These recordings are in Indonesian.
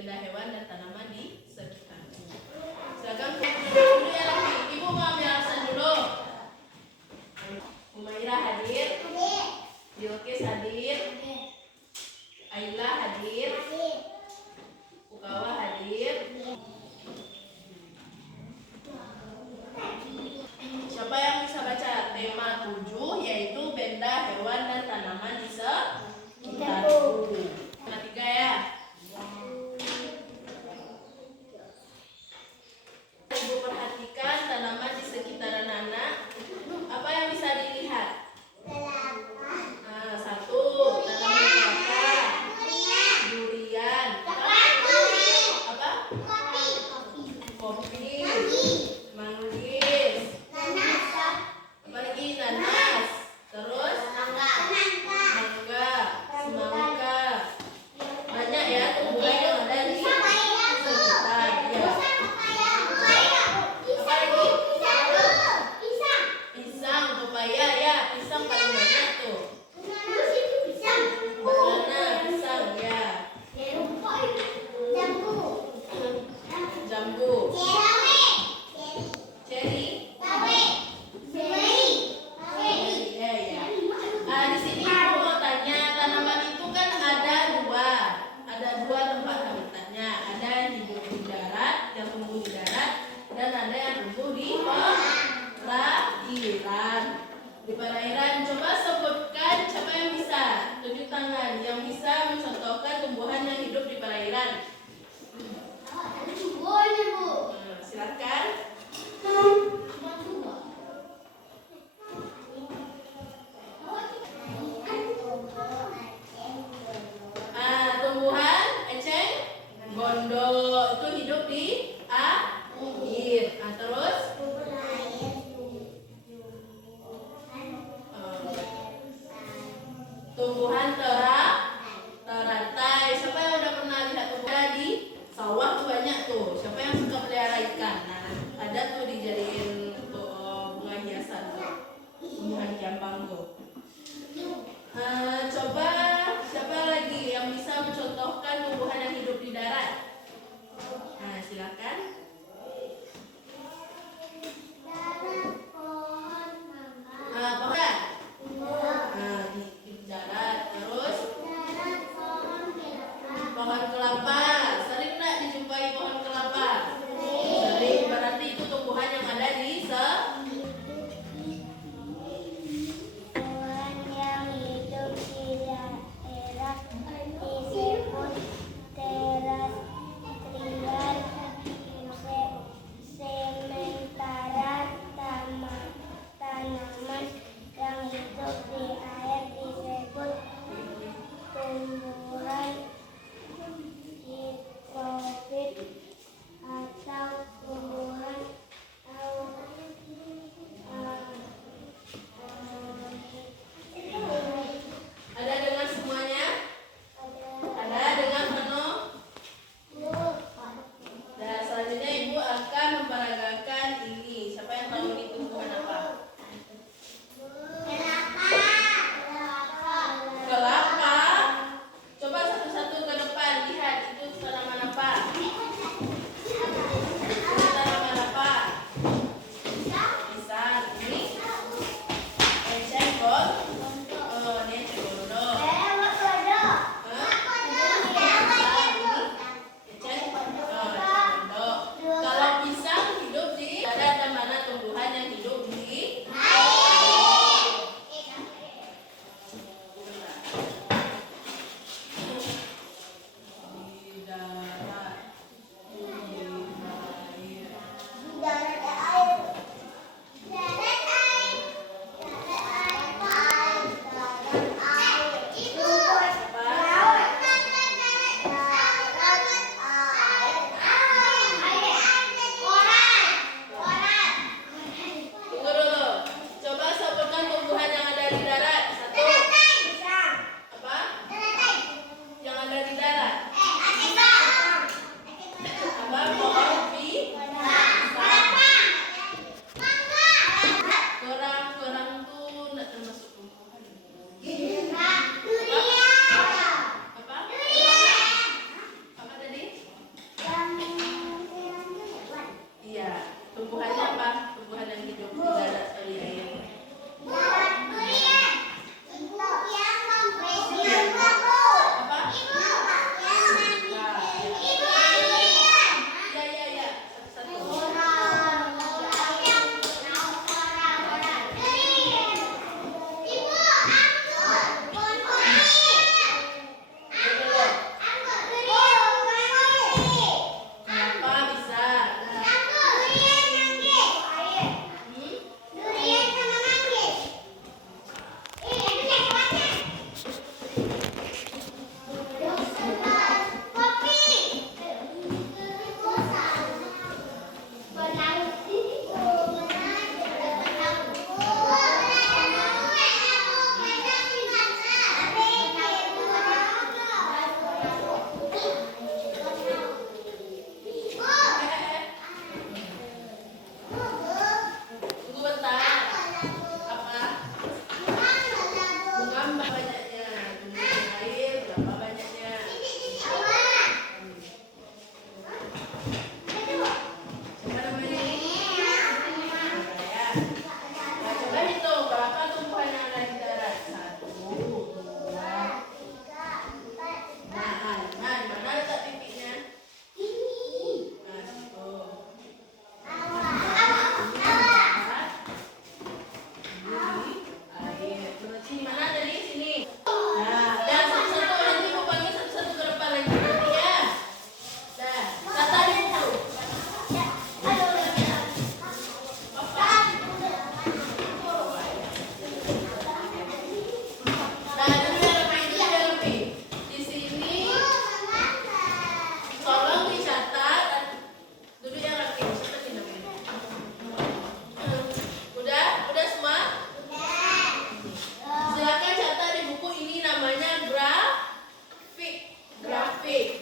benda hewan dan tanaman di sekitarnya. Silakan dulu ya lagi. Ibu mau ambil alasan dulu. Umaira hadir. Bilqis hadir. Aila hadir. Ukawa hadir. Siapa yang bisa baca tema 7 yaitu benda hewan dan tanaman di sekitarku. Tema 3 ya. Ibu perhatikan tanaman di sekitar anak-anak. Apa yang bisa dilihat? Satu, tanaman kelapa, durian, apa? Kopi, manggis, apa lagi? Nanas, terus mangga, semangka. Banyak ya tumbuhan yang ada di sekitar. Ya. Apa lagi? Pisang, pepaya ya. Pisang paling banyak tuh. Banana, pisang ya. Jambu. Cherry. Ya, ya. Di sini aku mau tanya, tanaman itu kan ada dua tempat habitatnya. Ada yang hidup di darat, yang tumbuh di darat, dan ada yang tumbuh di perairan. Di perairan, coba sebutkan siapa yang bisa tunjuk tangan yang bisa mencontohkan tumbuhan yang hidup di perairan. Silakan. Tumbuhan eceng gondok itu hidup di air. Terus tumbuhan teratai. Siapa yang udah pernah lihat tumbuhan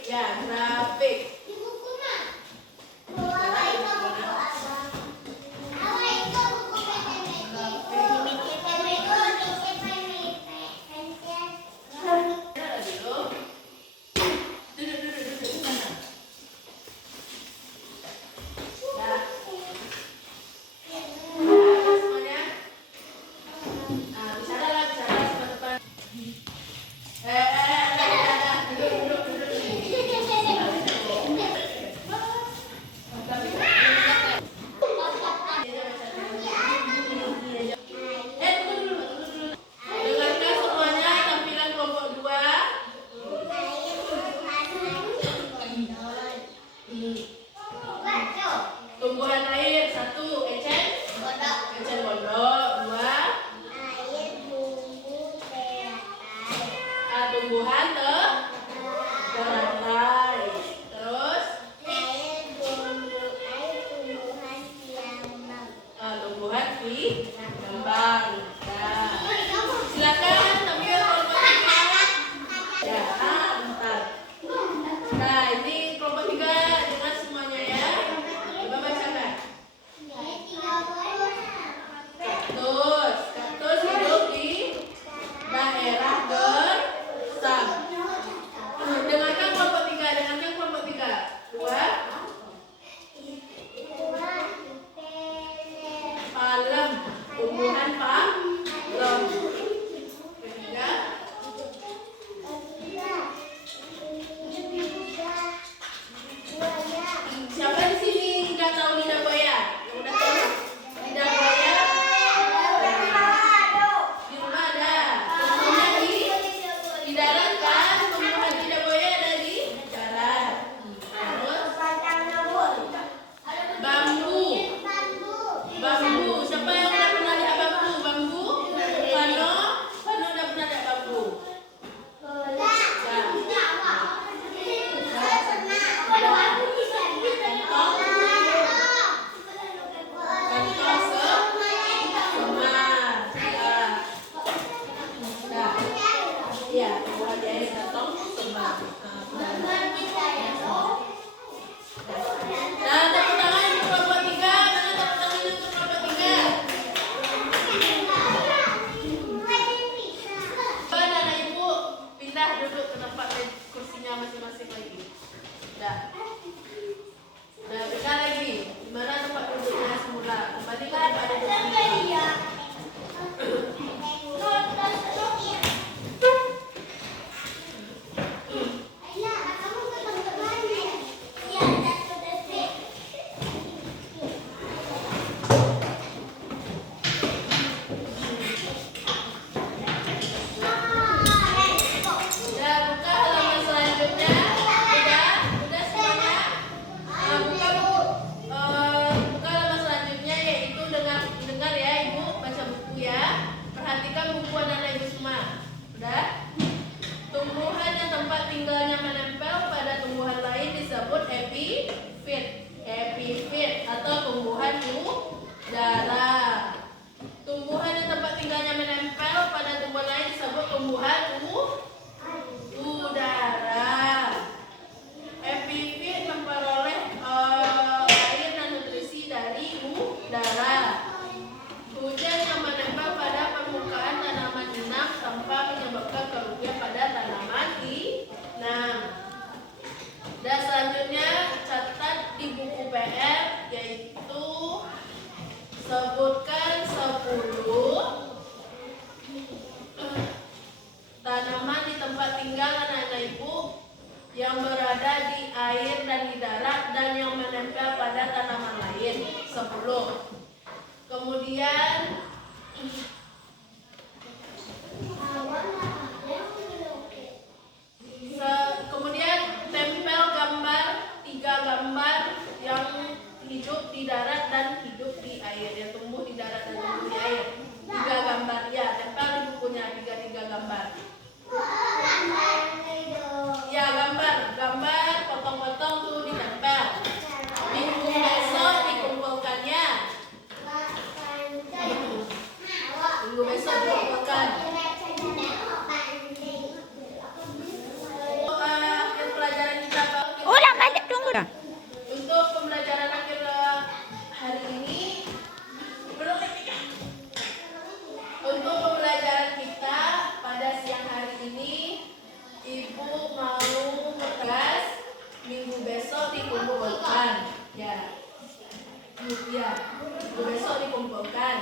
Ya, grafik. Tumbuhan air 1, eceng gondok. 2, tumbuhan teratai. Terus tumbuhan kembang. Nah, silakan tampil kelompok 3. Ya, bentar. Nah, ini kelompok 3 dengan semuanya ya. Coba bacakan. Kaktus hidup di daerah gersam. Dengarkan kelompok 3. 2, palem, tumbuhan palem. 3, siapa di sini nggak tahu lidah buaya? Yang udah tahu lidah buaya? Di rumah ada. Tumbuhnya di darat kan? Tumbuhan lidah buaya ada di darat. Terus bambu. Siapa yang udah pernah lihat bambu? Vano udah pernah lihat bambu? Iya, buat dari kantong semar. Nah, tepuk tangan untuk kelompok 3. Mana tepuk tangan untuk kelompok 3? Coba anak ibu pindah duduk ke tempat kursinya masing-masing lagi. Udah pindah lagi. Di mana tempat duduknya semula? Kembali ke tempat duduk semula. Epifit atau tumbuhan udara. Tumbuhan yang tempat tinggalnya menempel pada tumbuhan lain disebut tumbuhan udara. Epifit memperoleh air dan nutrisi dari udara. Hujan yang menempel pada permukaan tanaman inang tanpa menyebabkan kerugian pada tanaman inang. Dan selanjutnya catat di buku PR, yaitu sebutkan 10 tanaman di tempat tinggal anak-anak ibu yang berada di air dan di darat dan yang menempel pada tanaman lain. 10. Kemudian tempel gambar 3 gambar yang hidup di darat dan hidup di air, yang tumbuh di darat dan tumbuh di air. 3 gambar ya, tempel di bukunya 3 gambar. Ya, gambar potong-potong tuh ditempel. Minggu besok dikumpulkannya. Minggu besok dikumpulkan. Pelajaran kita Minggu besok dikumpulkan. Ya. Ya. Minggu besok dikumpulkan.